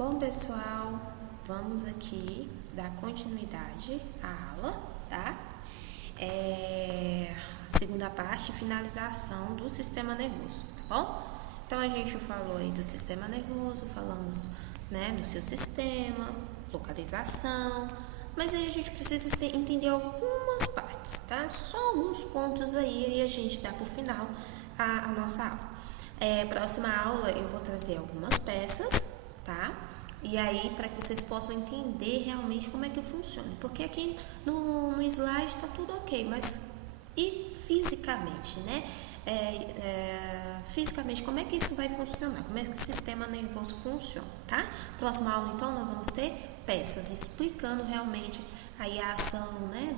Bom, pessoal, vamos aqui dar continuidade à aula, tá? Segunda parte, finalização do sistema nervoso, tá bom? Então, a gente falou aí do sistema nervoso, falamos, né, do seu sistema, localização, mas aí a gente precisa entender algumas partes, tá? Só alguns pontos aí e a gente dá por final a nossa aula. Próxima aula eu vou trazer algumas peças, tá? E aí, para que vocês possam entender realmente como é que funciona. Porque aqui no slide tá tudo ok, mas e fisicamente, né? Fisicamente, como é que isso vai funcionar? Como é que o sistema nervoso funciona, tá? Próxima aula, então, nós vamos ter peças explicando realmente aí a ação, né,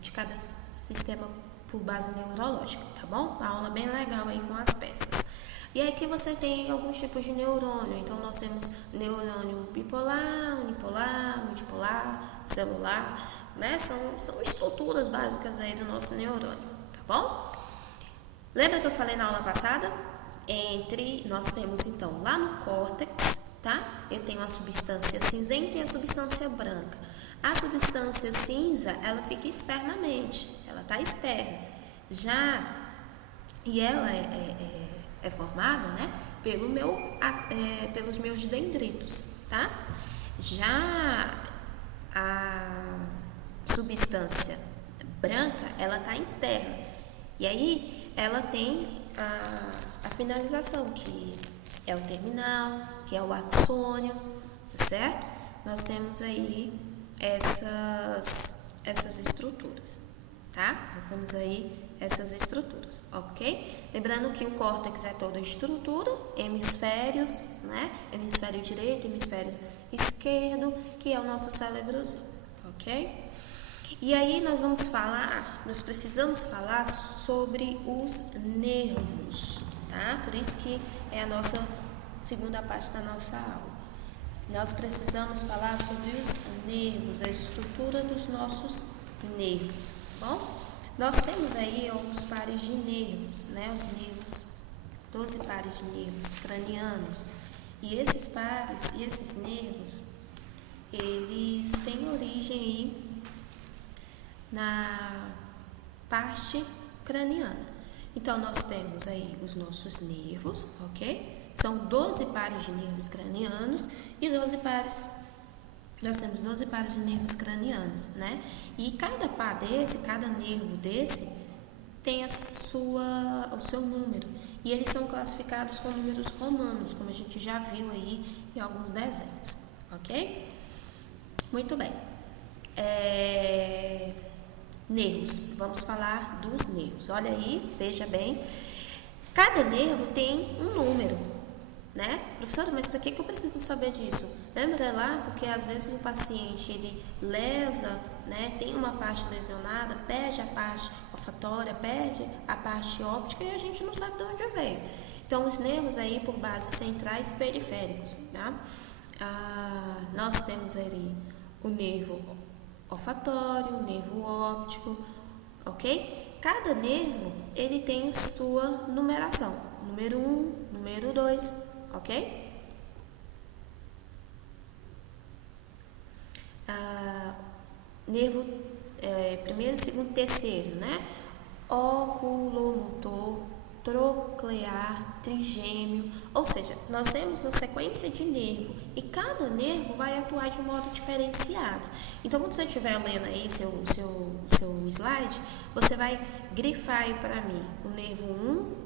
de cada sistema por base neurológica, tá bom? Uma aula bem legal aí com as peças. E aqui você tem alguns tipos de neurônio. Então, nós temos neurônio bipolar, unipolar, multipolar, celular, né? São estruturas básicas aí do nosso neurônio, tá bom? Lembra que eu falei na aula passada? Nós temos, então, lá no córtex, tá? Eu tenho a substância cinzenta e a substância branca. A substância cinza, ela fica externamente, ela está externa. E ela é formada, né, pelos meus dendritos, tá? Já a substância branca, ela está interna. E aí, ela tem a finalização, que é o terminal, que é o axônio, certo? Nós temos aí essas estruturas, tá? Nós temos aí essas estruturas, ok? Lembrando que o córtex é toda estrutura, hemisférios, né? Hemisfério direito, hemisfério esquerdo, que é o nosso cérebrozinho, ok? E aí nós precisamos falar sobre os nervos, tá? Por isso que é a nossa segunda parte da nossa aula. Nós precisamos falar sobre os nervos, a estrutura dos nossos nervos, tá bom? Nós temos aí alguns pares de nervos, né? Os nervos, 12 pares de nervos cranianos. E esses pares e esses nervos, eles têm origem aí na parte craniana. Então, nós temos aí os nossos nervos, ok? São 12 pares de nervos cranianos e nós temos 12 pares de nervos cranianos, né? E cada nervo desse tem o seu número. E eles são classificados com números romanos, como a gente já viu aí em alguns desenhos, ok? Muito bem. Nervos, vamos falar dos nervos. Olha aí, veja bem. Cada nervo tem um número, né? Professora, mas para que eu preciso saber disso? Lembra lá? Porque às vezes o paciente, ele lesa, né? Tem uma parte lesionada, perde a parte olfatória, perde a parte óptica e a gente não sabe de onde veio. Então, os nervos aí por bases centrais e periféricos, tá? Nós temos aí o nervo olfatório, o nervo óptico, ok? Cada nervo, ele tem sua numeração. Número 1, número 2, ok? Nervo primeiro, segundo, terceiro, né? Oculomotor, troclear, trigêmeo, ou seja, nós temos uma sequência de nervo e cada nervo vai atuar de modo diferenciado. Então, quando você estiver lendo aí seu slide, você vai grifar aí para mim o nervo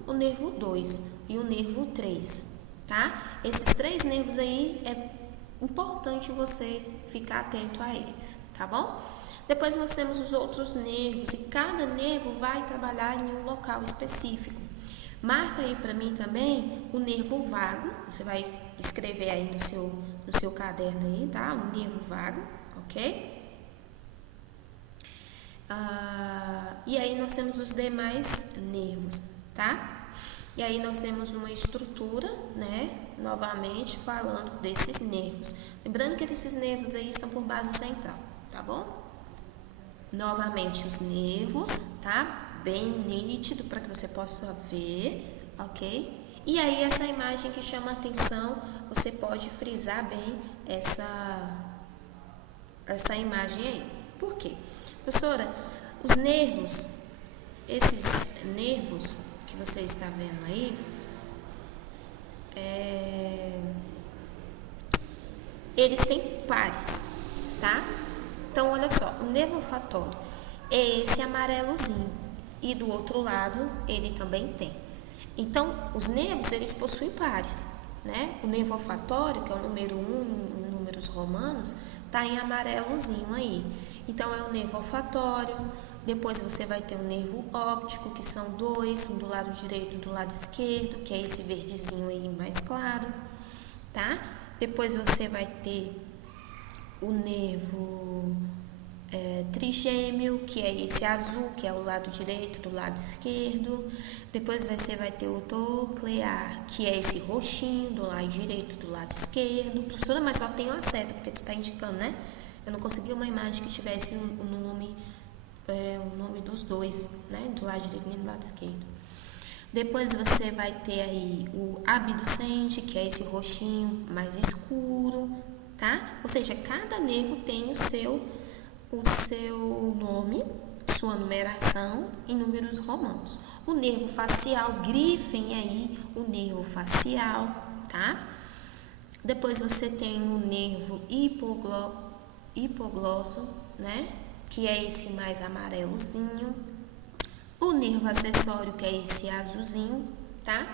1, o nervo 2 e o nervo 3, tá? Esses 3 nervos aí é importante você ficar atento a eles, tá bom? Depois nós temos os outros nervos e cada nervo vai trabalhar em um local específico. Marca aí para mim também o nervo vago, você vai escrever aí no seu caderno aí, tá? O nervo vago, ok? E aí nós temos os demais nervos, tá? E aí nós temos uma estrutura, né? Novamente falando desses nervos. Lembrando que esses nervos aí estão por base central, tá bom? Novamente os nervos, tá? Bem nítido para que você possa ver, ok? E aí essa imagem que chama a atenção, você pode frisar bem essa imagem aí. Por quê? Professora, os nervos, esses nervos que você está vendo aí, eles têm pares, tá? Então, olha só, o nervo olfatório é esse amarelozinho e do outro lado ele também tem. Então, os nervos, eles possuem pares, né? O nervo olfatório, que é o número 1 em números romanos, tá em amarelozinho aí. Então, é o nervo olfatório. Depois você vai ter o nervo óptico, que são 2, um do lado direito e um do lado esquerdo, que é esse verdezinho aí mais claro, tá? Depois você vai ter o nervo trigêmeo, que é esse azul, que é o lado direito do lado esquerdo. Depois você vai ter o toclear, que é esse roxinho do lado direito do lado esquerdo. Professora, mas só tem uma seta, porque tu está indicando, né? Eu não consegui uma imagem que tivesse o nome dos dois, né? Do lado direito e do lado esquerdo. Depois você vai ter aí o abducente, que é esse roxinho mais escuro, tá? Ou seja, cada nervo tem o seu nome, sua numeração em números romanos. O nervo facial, grifem aí o nervo facial, tá? Depois você tem o nervo hipoglosso, né? Que é esse mais amarelozinho. O nervo acessório, que é esse azulzinho, tá?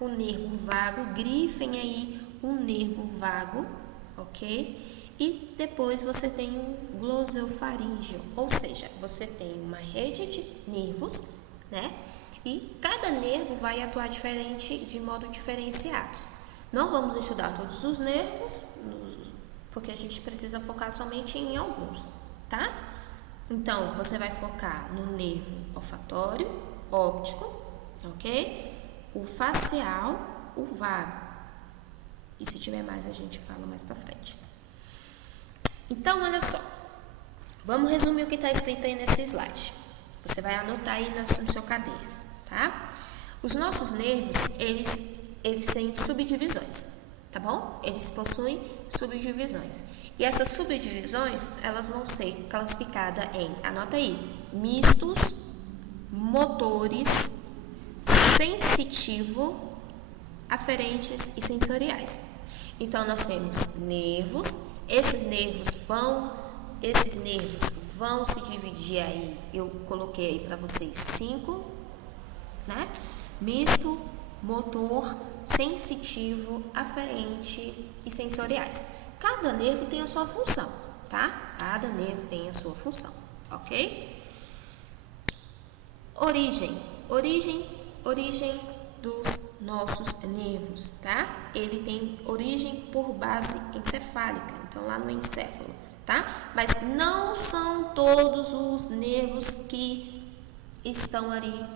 O nervo vago, grifem aí o nervo vago, ok? E depois você tem o glosofaríngeo, ou seja, você tem uma rede de nervos, né? E cada nervo vai atuar diferente, de modo diferenciados. Não vamos estudar todos os nervos, porque a gente precisa focar somente em alguns, tá? Então, você vai focar no nervo olfatório, óptico, ok? O facial, o vago. E se tiver mais, a gente fala mais pra frente. Então, olha só. Vamos resumir o que está escrito aí nesse slide. Você vai anotar aí no seu caderno, tá? Os nossos nervos, eles têm subdivisões, tá bom? Eles possuem subdivisões. E essas subdivisões, elas vão ser classificadas em, anota aí, mistos, motores, sensitivo, aferentes e sensoriais. Então, nós temos nervos, esses nervos vão se dividir aí, eu coloquei aí para vocês 5, né? Misto, motor, sensitivo, aferente e sensoriais. Cada nervo tem a sua função, tá? Cada nervo tem a sua função, ok? Origem dos nossos nervos, tá? Ele tem origem por base encefálica, então lá no encéfalo, tá? Mas não são todos os nervos que estão ali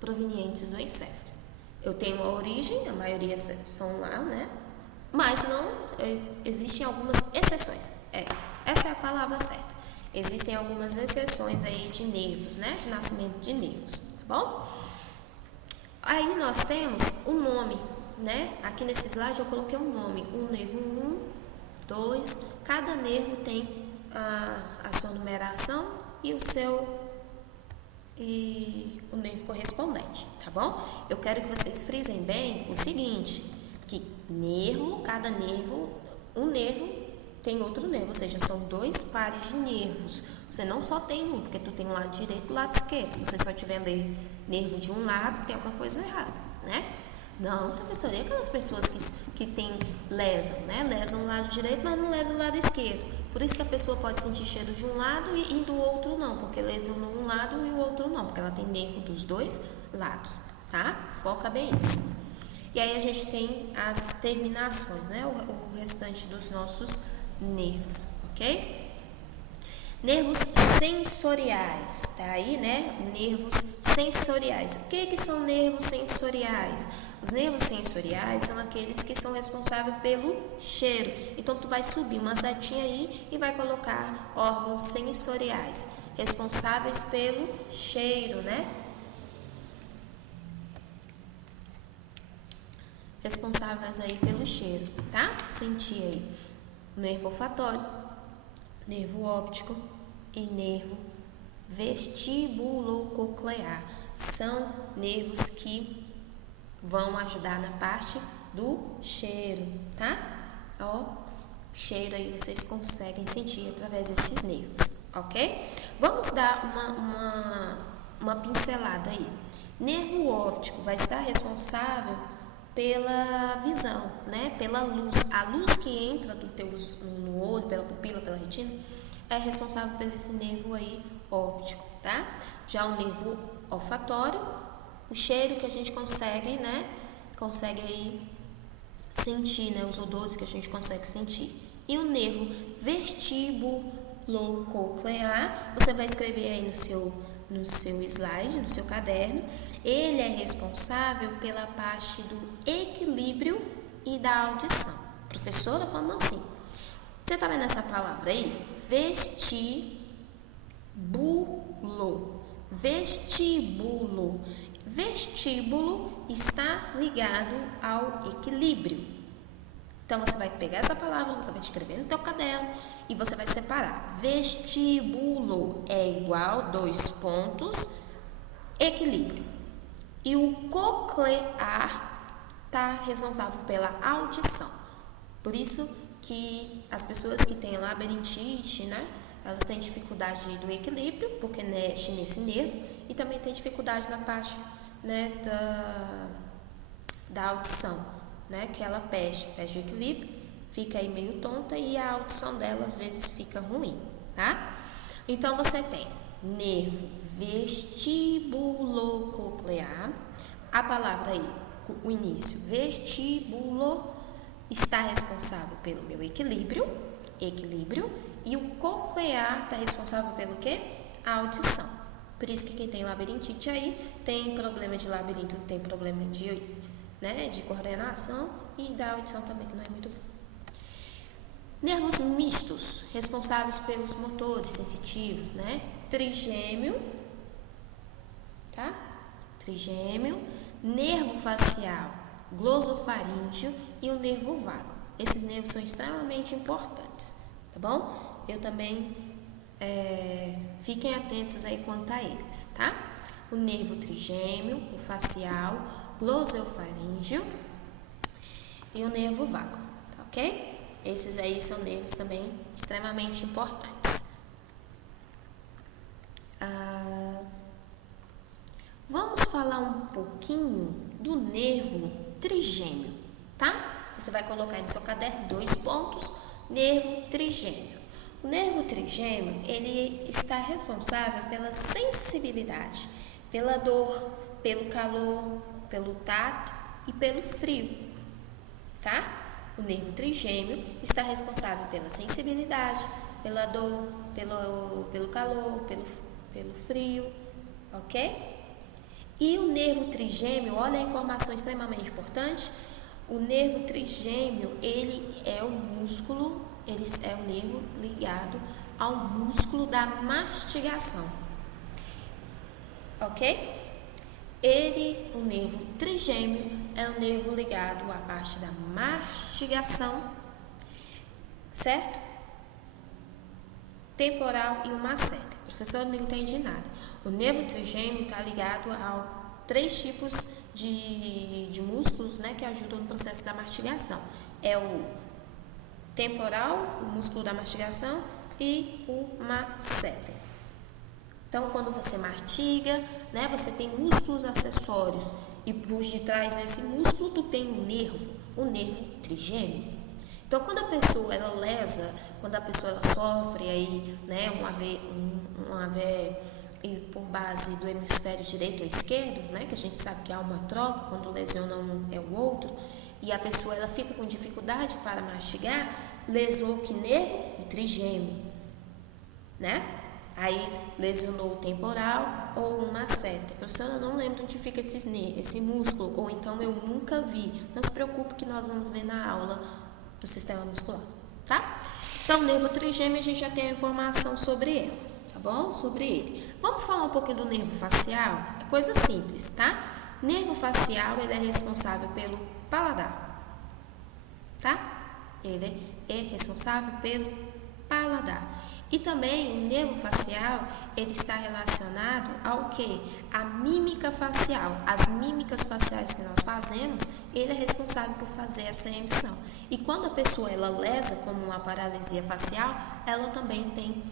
provenientes do encéfalo. Eu tenho a origem, a maioria são lá, né? Mas não, existem algumas exceções. Essa é a palavra certa. Existem algumas exceções aí de nervos, né? De nascimento de nervos, tá bom? Aí nós temos um nome, né? Aqui nesse slide eu coloquei um nome. O nervo 1, 2, cada nervo tem a sua numeração e o nervo correspondente, tá bom? Eu quero que vocês frisem bem o seguinte, que cada nervo, um nervo tem outro nervo, ou seja, são 2 pares de nervos. Você não só tem um, porque tu tem um lado direito e um lado esquerdo. Se você só tiver nervo de um lado, tem alguma coisa errada, né? Não, professor, e aquelas pessoas que têm lesam, né? Lesam o lado direito, mas não lesam o lado esquerdo. Por isso que a pessoa pode sentir cheiro de um lado e do outro não, porque lesionou um lado e o outro não, porque ela tem nervo dos 2 lados, tá? Foca bem isso. E aí a gente tem as terminações, né? O restante dos nossos nervos, ok? Nervos sensoriais, tá aí, né? Nervos sensoriais. O que são nervos sensoriais? Os nervos sensoriais são aqueles que são responsáveis pelo cheiro. Então, tu vai subir uma setinha aí e vai colocar órgãos sensoriais, responsáveis pelo cheiro, né? responsáveis aí pelo cheiro, tá? Sentir aí nervo olfatório, nervo óptico e nervo vestibulococlear. São nervos que vão ajudar na parte do cheiro, tá? Ó, o cheiro aí vocês conseguem sentir através desses nervos, ok? Vamos dar uma pincelada aí. Nervo óptico vai estar responsável pela visão, né? Pela luz. A luz que entra no olho, pela pupila, pela retina, é responsável por esse nervo aí óptico, tá? Já o nervo olfatório, o cheiro que a gente consegue, né? Consegue aí sentir, né? Os odores que a gente consegue sentir. E o nervo vestibulococlear, você vai escrever aí no seu slide, no seu caderno. Ele é responsável pela parte do equilíbrio e da audição. Professora, como assim? Você tá vendo essa palavra aí? Vestíbulo. Vestíbulo. Vestíbulo está ligado ao equilíbrio. Então, você vai pegar essa palavra, você vai escrever no teu caderno e você vai separar. Vestíbulo é igual, 2 pontos, equilíbrio. E o coclear está responsável pela audição. Por isso que as pessoas que têm labirintite, né? Elas têm dificuldade do equilíbrio, porque mexe nesse nervo, e também tem dificuldade na parte, né, da audição, né, que ela perde o equilíbrio, fica aí meio tonta e a audição dela às vezes fica ruim, tá? Então você tem nervo vestibulococlear, a palavra aí, o início, vestíbulo, está responsável pelo meu equilíbrio, e o coclear está responsável pelo quê? A audição. Por isso que quem tem labirintite aí tem problema de labirinto, tem problema de coordenação e da audição também, que não é muito bom. Nervos mistos, responsáveis pelos motores sensitivos, né? Trigêmeo, tá? Trigêmeo, nervo facial, glosofaríngeo e o nervo vago. Esses nervos são extremamente importantes, tá bom? Eu também, fiquem atentos aí quanto a eles, tá? O nervo trigêmeo, o facial, glosofaríngeo e o nervo vago, tá ok? Esses aí são nervos também extremamente importantes. Vamos falar um pouquinho do nervo trigêmeo, tá? Você vai colocar aí no seu caderno 2 pontos, nervo trigêmeo. O nervo trigêmeo, ele está responsável pela sensibilidade, pela dor, pelo calor, pelo tato e pelo frio, tá? O nervo trigêmeo está responsável pela sensibilidade, pela dor, pelo calor, pelo frio, ok? E o nervo trigêmeo, olha a informação extremamente importante, o nervo trigêmeo, ele é o músculo, ele é o nervo ligado ao músculo da mastigação, ok? O nervo trigêmeo é o nervo ligado à parte da mastigação, certo? Temporal e o masseter. O professor não entende nada. O nervo trigêmeo está ligado a 3 tipos de músculos, né, que ajudam no processo da mastigação. É o temporal, o músculo da mastigação, e o masseter. Então, quando você mastiga, né, você tem músculos acessórios e por detrás desse músculo tu tem o nervo trigêmeo. Então, quando a pessoa ela lesa, quando a pessoa ela sofre aí, né, uma AVC por base do hemisfério direito ou esquerdo, né, que a gente sabe que há uma troca quando lesiona um é o outro, e a pessoa ela fica com dificuldade para mastigar, lesou que nervo? O trigêmeo, né? Aí lesionou o temporal ou o masseter. Professora, eu não lembro onde fica esse músculo, ou então eu nunca vi. Não se preocupe que nós vamos ver na aula do sistema muscular, tá? Então, o nervo trigêmeo a gente já tem a informação sobre ele, tá bom? Sobre ele. Vamos falar um pouquinho do nervo facial? É coisa simples, tá? Nervo facial, ele é responsável pelo paladar, tá? Ele é responsável pelo paladar. E também o nervo facial, ele está relacionado ao quê? A mímica facial. As mímicas faciais que nós fazemos, ele é responsável por fazer essa emissão. E quando a pessoa ela lesa, como uma paralisia facial, ela também tem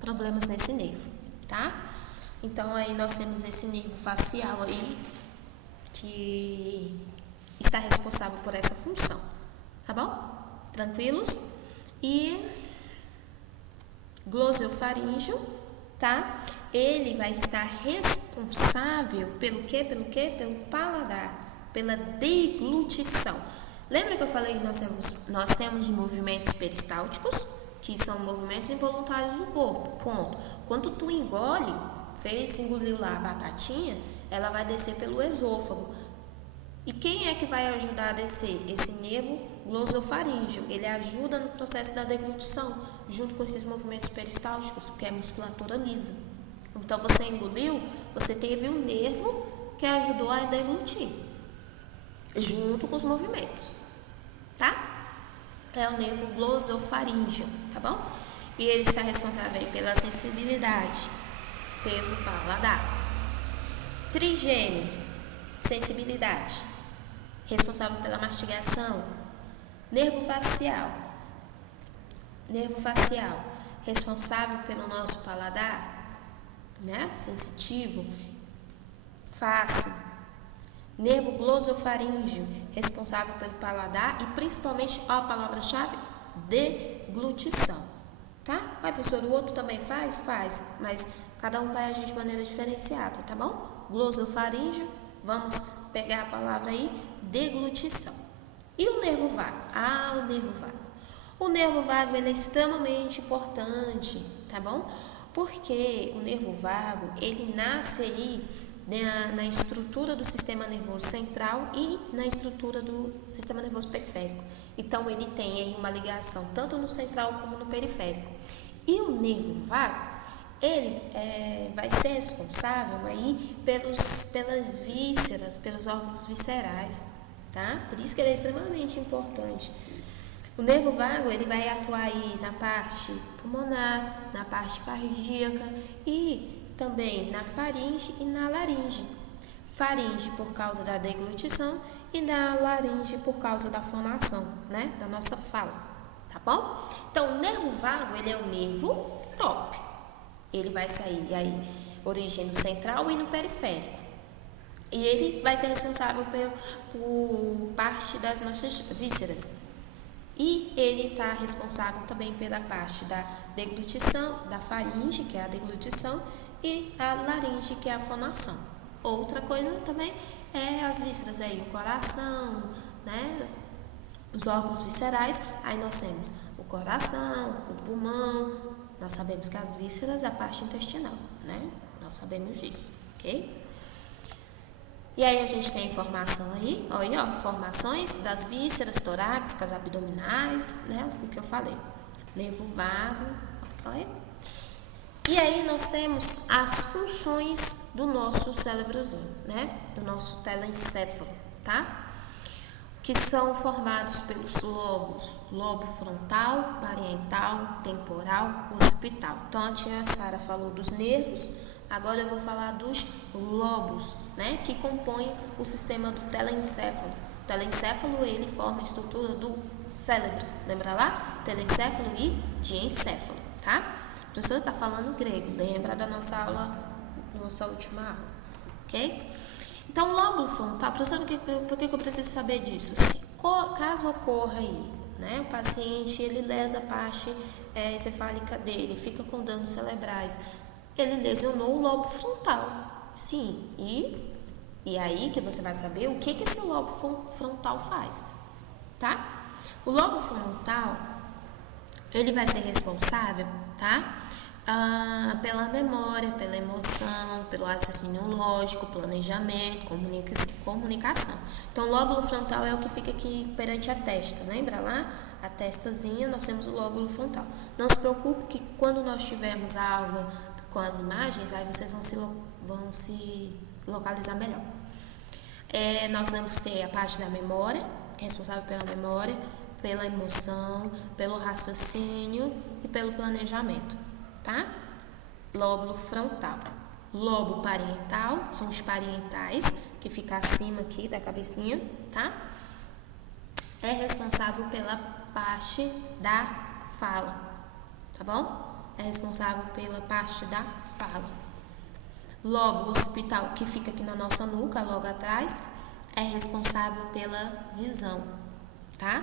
problemas nesse nervo, tá? Então aí nós temos esse nervo facial aí que está responsável por essa função, tá bom? Tranquilos? E glossofaríngeo, tá? Ele vai estar responsável pelo quê? Pelo paladar, pela deglutição. Lembra que eu falei que nós temos movimentos peristálticos, que são movimentos involuntários do corpo, ponto. Quando tu engoliu lá a batatinha, ela vai descer pelo esôfago. E quem é que vai ajudar a descer? Esse nervo glossofaríngeo. Ele ajuda no processo da deglutição, junto com esses movimentos peristálticos, porque é musculatura lisa. Então, você engoliu, você teve um nervo que ajudou a deglutir, junto com os movimentos, tá? É o nervo glossofaríngeo, tá bom? E ele está responsável pela sensibilidade, pelo paladar. Trigêmeo, sensibilidade, responsável pela mastigação. Nervo facial, responsável pelo nosso paladar, né? Sensitivo. Face. Nervo glossofaríngeo, responsável pelo paladar e principalmente a palavra-chave, deglutição, tá? Mas, professor, o outro também faz? Faz, mas cada um vai agir de maneira diferenciada, tá bom? Glossofaríngeo, vamos pegar a palavra aí, deglutição. E o nervo vago? O nervo vago. O nervo vago ele é extremamente importante, tá bom? Porque o nervo vago, ele nasce aí na estrutura do sistema nervoso central e na estrutura do sistema nervoso periférico. Então, ele tem aí uma ligação tanto no central como no periférico. E o nervo vago, ele vai ser responsável aí pelas vísceras, pelos órgãos viscerais, tá? Por isso que ele é extremamente importante. O nervo vago, ele vai atuar aí na parte pulmonar, na parte cardíaca e também na faringe e na laringe. Faringe por causa da deglutição e na laringe por causa da fonação, né? Da nossa fala, tá bom? Então, o nervo vago, ele é um nervo top. Ele vai sair aí, origem no central e no periférico. E ele vai ser responsável por parte das nossas vísceras. E ele está responsável também pela parte da deglutição, da faringe, que é a deglutição, e a laringe, que é a fonação. Outra coisa também é as vísceras, aí o coração, né? Os órgãos viscerais, aí nós temos o coração, o pulmão. Nós sabemos que as vísceras é a parte intestinal, né? Nós sabemos disso, ok? E aí a gente tem informação aí, olha, formações das vísceras torácicas, abdominais, né? O que eu falei. Nervo vago, ok? E aí nós temos as funções do nosso cérebrozinho, né? Do nosso telencéfalo, tá? Que são formados pelos lobos, lobo frontal, parietal, temporal, occipital. Então a tia Sara falou dos nervos, agora eu vou falar dos lobos, né? Que compõem o sistema do telencéfalo. O telencéfalo, ele forma a estrutura do cérebro, lembra lá? Telencéfalo e diencéfalo, tá? O professor está falando grego, lembra da nossa aula, nossa última aula, ok? Então, o lóbulo frontal, professor, por que eu preciso saber disso? Caso ocorra aí, né, o paciente, ele lesa a parte encefálica dele, fica com danos cerebrais, ele lesionou o lobo frontal, sim, e aí que você vai saber o que esse lobo frontal faz, tá? O lobo frontal, ele vai ser responsável, tá? Pela memória, pela emoção, pelo raciocínio lógico, planejamento, comunicação. Então, o lóbulo frontal é o que fica aqui perante a testa, lembra lá? A testazinha, nós temos o lóbulo frontal. Não se preocupe que quando nós tivermos a aula com as imagens, aí vocês vão se localizar melhor. Nós vamos ter a parte da memória, responsável pela memória, pela emoção, pelo raciocínio e pelo planejamento, tá? Lóbulo frontal. Lobo parietal, são os parietais, que fica acima aqui da cabecinha, tá? É responsável pela parte da fala, tá bom? É responsável pela parte da fala. Lobo occipital, que fica aqui na nossa nuca, logo atrás, é responsável pela visão, tá?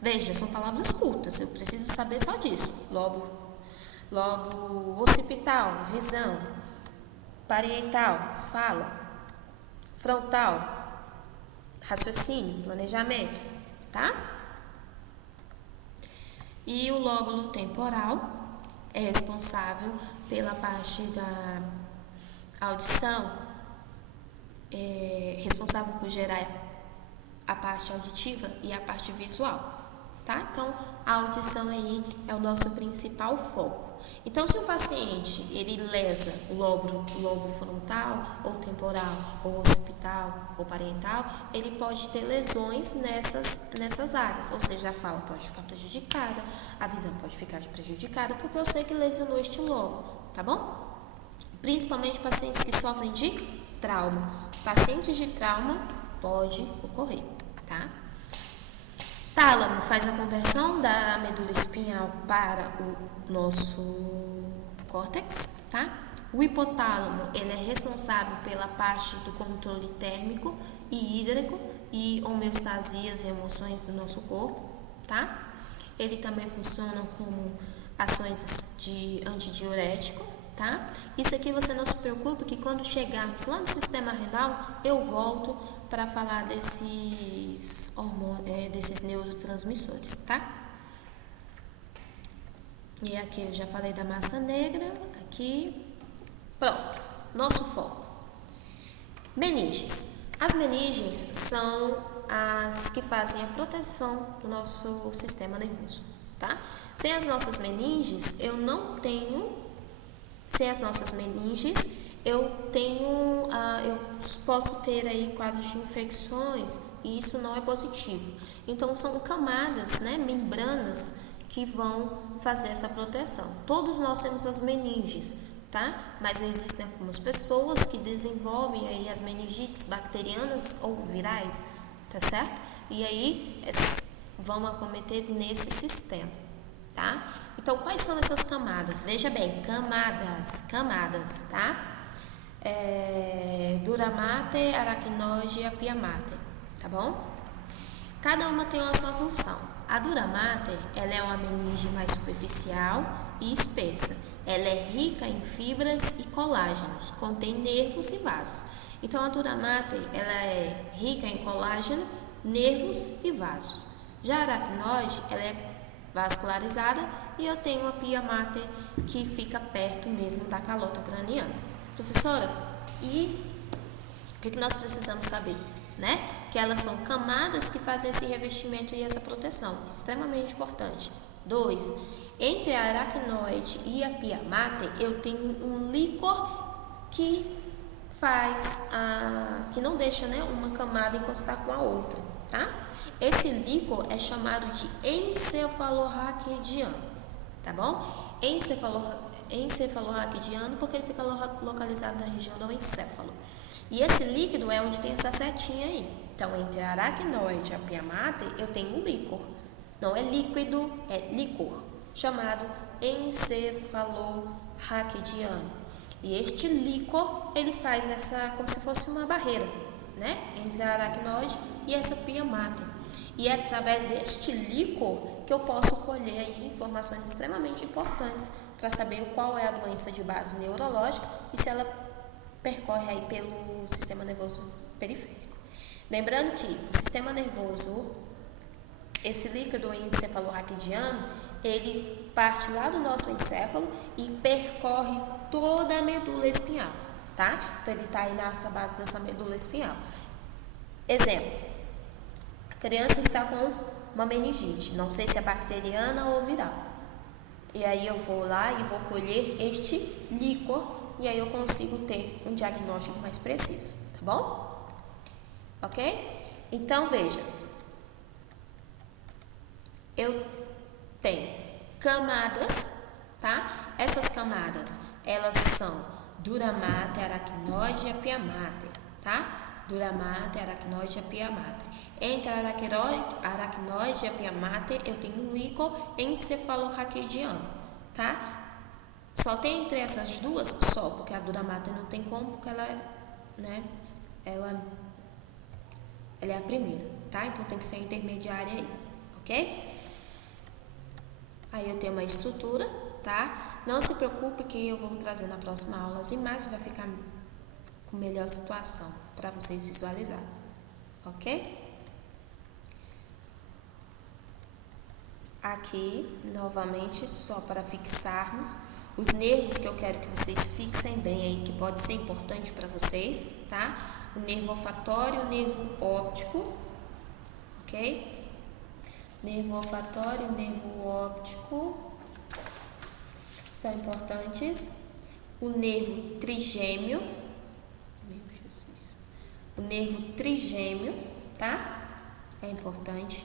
Veja, são palavras curtas, eu preciso saber só disso. Lobo occipital, visão. Parietal, fala. Frontal, raciocínio, planejamento, tá? E o lóbulo temporal é responsável pela parte da audição, responsável por gerar a parte auditiva e a parte visual, tá? Então, a audição aí é o nosso principal foco. Então, se o paciente, ele lesa o lobo frontal, ou temporal, ou occipital, ou parietal, ele pode ter lesões nessas áreas, ou seja, a fala pode ficar prejudicada, a visão pode ficar prejudicada, porque eu sei que lesionou este lobo, tá bom? Principalmente pacientes que sofrem de trauma. Pacientes de trauma pode ocorrer, tá? Tálamo faz a conversão da medula espinhal para o nosso córtex, tá? O hipotálamo, ele é responsável pela parte do controle térmico e hídrico e homeostasias e emoções do nosso corpo, tá? Ele também funciona como ações de antidiurético, tá? Isso aqui você não se preocupe que quando chegarmos lá no sistema renal, eu volto para falar desses hormônios, desses neurotransmissores, tá? E aqui eu já falei da massa negra, aqui, pronto, nosso foco. Meninges. As meninges são as que fazem a proteção do nosso sistema nervoso, tá? Sem as nossas meninges, eu posso ter aí quadros de infecções e isso não é positivo. Então, são camadas, né, membranas que vão fazer essa proteção. Todos nós temos as meninges, tá? Mas existem algumas pessoas que desenvolvem aí as meningites bacterianas ou virais, tá certo? E aí vão acometer nesse sistema, tá? Então, quais são essas camadas? Veja bem, camadas, tá? Dura mater, aracnoide e a pia mater, tá bom? Cada uma tem a sua função. A dura mater, ela é uma meninge mais superficial e espessa. Ela é rica em fibras e colágenos, contém nervos e vasos. Então, a dura mater, ela é rica em colágeno, nervos e vasos. Já a aracnoide, ela é vascularizada e eu tenho a pia mater que fica perto mesmo da calota craniana. Professora, e o que nós precisamos saber, né? Que elas são camadas que fazem esse revestimento e essa proteção, extremamente importante. 2. Entre a aracnoide e a pia mater, eu tenho um líquor que que não deixa, né, uma camada encostar com a outra, tá? Esse líquor é chamado de encefalorraquidiano, tá bom? Encefalorraquidiano porque ele fica localizado na região do encéfalo. E esse líquido é onde tem essa setinha aí. Então, entre a aracnoide e a pia mater, eu tenho um líquor. Não é líquido, é líquor, chamado encefalorraquidiano. E este líquor, ele faz como se fosse uma barreira, né? Entre a aracnoide e essa pia mater. E é através deste líquor que eu posso colher aí informações extremamente importantes para saber qual é a doença de base neurológica e se ela percorre aí pelo sistema nervoso periférico. Lembrando que o sistema nervoso, esse líquido encefalorraquidiano, ele parte lá do nosso encéfalo e percorre toda a medula espinhal, tá? Então, ele está aí nessa base dessa medula espinhal. Exemplo, a criança está com uma meningite, não sei se é bacteriana ou viral. E aí eu vou lá e vou colher este líquor e aí eu consigo ter um diagnóstico mais preciso, tá bom? ok? Então, veja, eu tenho camadas, tá? Essas camadas, elas são dura mater, aracnoide e apia mater, tá? Dura mater, aracnoide e apia mater. Entre aracnoide e apia mater, eu tenho licoencefalorraquidiano, tá? Só tem entre essas duas? Só, porque a dura mater não tem como, porque ela é a primeira, tá? Então tem que ser intermediária aí, ok? Aí eu tenho uma estrutura, tá? Não se preocupe que eu vou trazer na próxima aula as imagens, vai ficar com melhor situação para vocês visualizarem, ok? Aqui, novamente, só para fixarmos os nervos que eu quero que vocês fixem bem aí, que pode ser importante para vocês, tá? O nervo olfatório, o nervo óptico, ok? Nervo olfatório, nervo óptico são importantes. O nervo trigêmeo, o nervo trigêmeo, tá? É importante.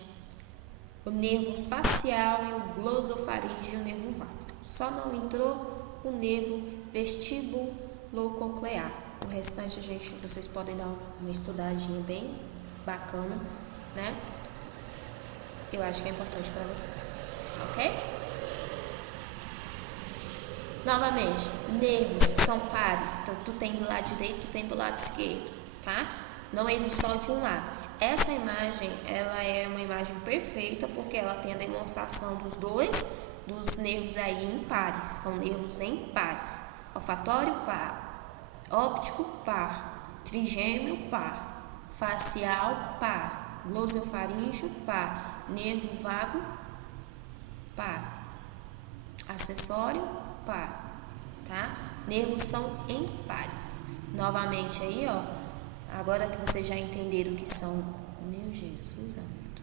O nervo facial e o glosofaríngeo e o nervo vago. Só não entrou o nervo vestibulococlear. O restante, vocês podem dar uma estudadinha bem bacana, né? Eu acho que é importante para vocês, ok? Novamente, nervos são pares, então tu tem do lado direito, tu tem do lado esquerdo, tá? Não existe só de um lado. Essa imagem, ela é uma imagem perfeita porque ela tem a demonstração dos nervos aí em pares, são nervos em pares. Olfatório, par. Óptico, par. Trigêmeo, par. Facial, par. Glosofaríngeo, par. Nervo vago, par. Acessório, par. Tá? Nervos são em pares. Novamente aí, ó. Agora que vocês já entenderam o que são... Meu Jesus amado.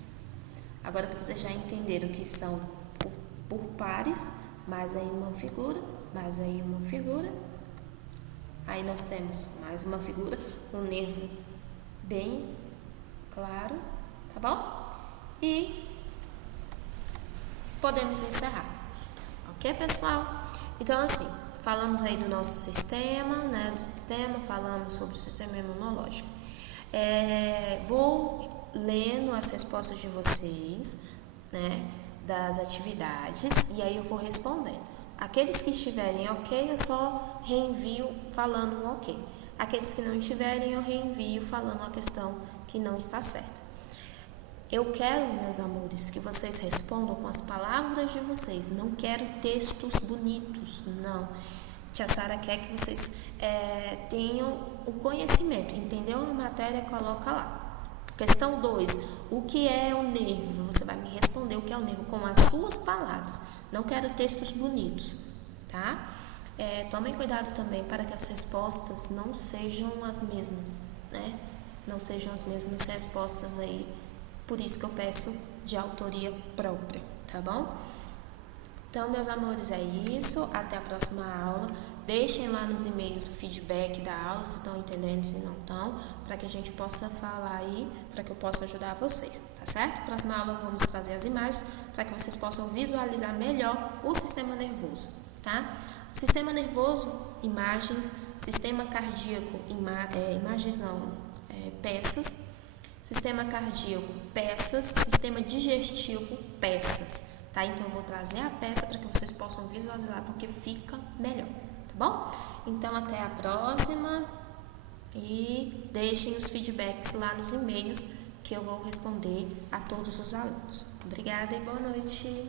Agora que vocês já entenderam o que são por pares, mais aí uma figura, mais aí uma figura. Aí nós temos mais uma figura com um nervo bem claro, tá bom? E podemos encerrar. Ok, pessoal? Então, assim, falamos aí do nosso sistema, né? Falamos sobre o sistema imunológico. Vou lendo as respostas de vocês, né? Das atividades, e aí eu vou respondendo. Aqueles que estiverem ok, eu só reenvio falando um ok. Aqueles que não estiverem, eu reenvio falando a questão que não está certa. Eu quero, meus amores, que vocês respondam com as palavras de vocês. Não quero textos bonitos, não. Tia Sara quer que vocês tenham o conhecimento. Entendeu a matéria? Coloca lá. Questão 2. O que é o nervo? Você vai me responder o que é o nervo com as suas palavras. Não quero textos bonitos, tá? Tomem cuidado também para que as respostas não sejam as mesmas, né? Não sejam as mesmas respostas aí. Por isso que eu peço de autoria própria, tá bom? Então, meus amores, é isso. Até a próxima aula. Deixem lá nos e-mails o feedback da aula, se estão entendendo, se não estão, para que a gente possa falar aí, para que eu possa ajudar vocês, tá certo? Próxima aula vamos trazer as imagens para que vocês possam visualizar melhor o sistema nervoso, tá? Sistema nervoso, imagens. Sistema cardíaco, peças. Sistema cardíaco, peças. Sistema digestivo, peças. Tá? Então, eu vou trazer a peça para que vocês possam visualizar, porque fica melhor, tá bom? Então, até a próxima e deixem os feedbacks lá nos e-mails que eu vou responder a todos os alunos. Obrigada e boa noite!